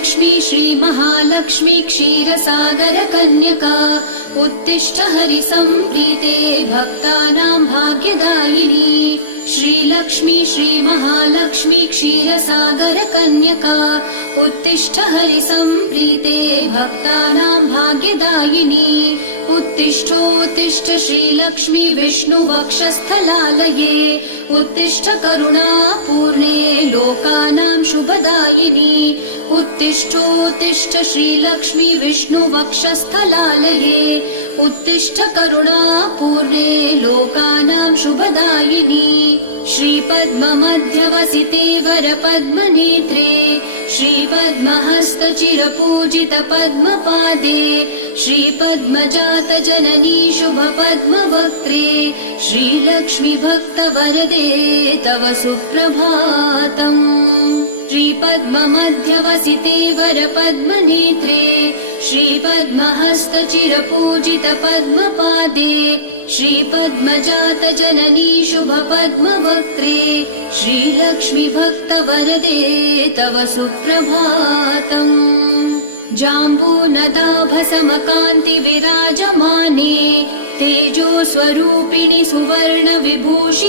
श्रीलक्ष्मी श्रीमहालक्ष्मी क्षीरसागर कन्यका उत्तिष्ठ हरिसम्प्रीते भक्तानां भाग्यदायिनी श्रीलक्ष्मी श्रीमहालक्ष्मी क्षीरसागर कन्यका उत्तिष्ठ हरिसम्प्रीते भक्तानां भाग्यदायिनी उत्तिष्ठोत्तिष्ठ श्रीलक्ष्मी विष्णुवक्षस्थलालये उत्तिष्ठ करुणापूर्णे लोकानां शुभदायिनी उत्तिष्ठोत्तिष्ठ श्रीलक्ष्मी विष्णुवक्षस्थलालये उत्तिष्ठ करुणापूर्णे लोकानां शुभदायिनी श्रीपद्ममध्यवसिते वरपद्मनेत्रे श्रीपद्महस्तचिरपूजित पद्मपादे श्रीपद्मजातजननी शुभपद्मवक्त्रे श्रीलक्ष्मी भक्तवरदे तव सुप्रभातम् श्रीपद्ममध्यवसिते वरपद्मनेत्रे श्रीपद्महस्तचिरपूजित पद्मपादे श्रीपद्मजातजननी शुभपद्मवक्त्रे श्रीलक्ष्मी भक्तवरदे तव सुप्रभातम् जाम्बूनदाभसमकान्ति विराजमाने तेजो स्वरूपिणि सुवर्ण विभूषिते